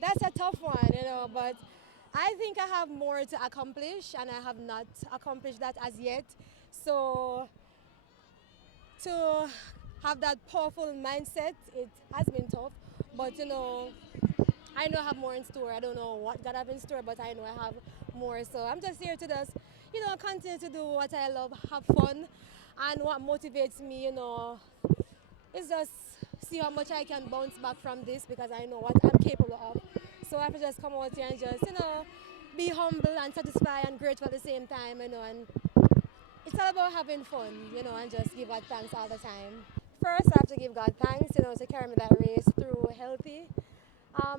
That's a tough one, but I think I have more to accomplish and I have not accomplished that as yet. So to have that powerful mindset, it has been tough, but I know I have more in store. I don't know what God have in store, but I know I have more. So I'm just here to just, continue to do what I love, have fun, and what motivates me, is just see how much I can bounce back from this because I know what I'm capable of. So I have to just come out here and just, be humble and satisfied and grateful at the same time, and it's all about having fun, and just give God thanks all the time. First, I have to give God thanks, to carry me that race through healthy.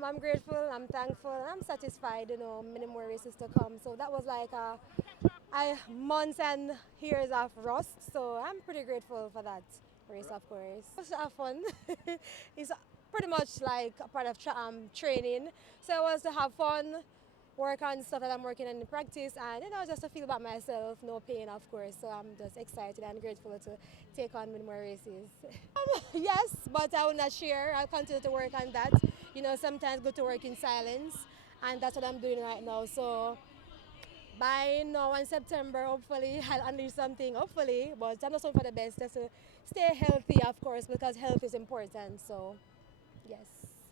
I'm grateful, I'm thankful, I'm satisfied, many more races to come. So that was like months and years of rust. So I'm pretty grateful for that race, of course. Just have fun. It's pretty much like a part of training. So it was to have fun, work on stuff that I'm working on in practice, and just to feel about myself, no pain, of course. So I'm just excited and grateful to take on many more races. Yes, but I will not share. I'll continue to work on that. Sometimes go to work in silence, and that's what I'm doing right now. So by now in September, hopefully, I'll unleash something, hopefully, but I'm just hoping for the best, just to stay healthy, of course, because health is important. So, yes.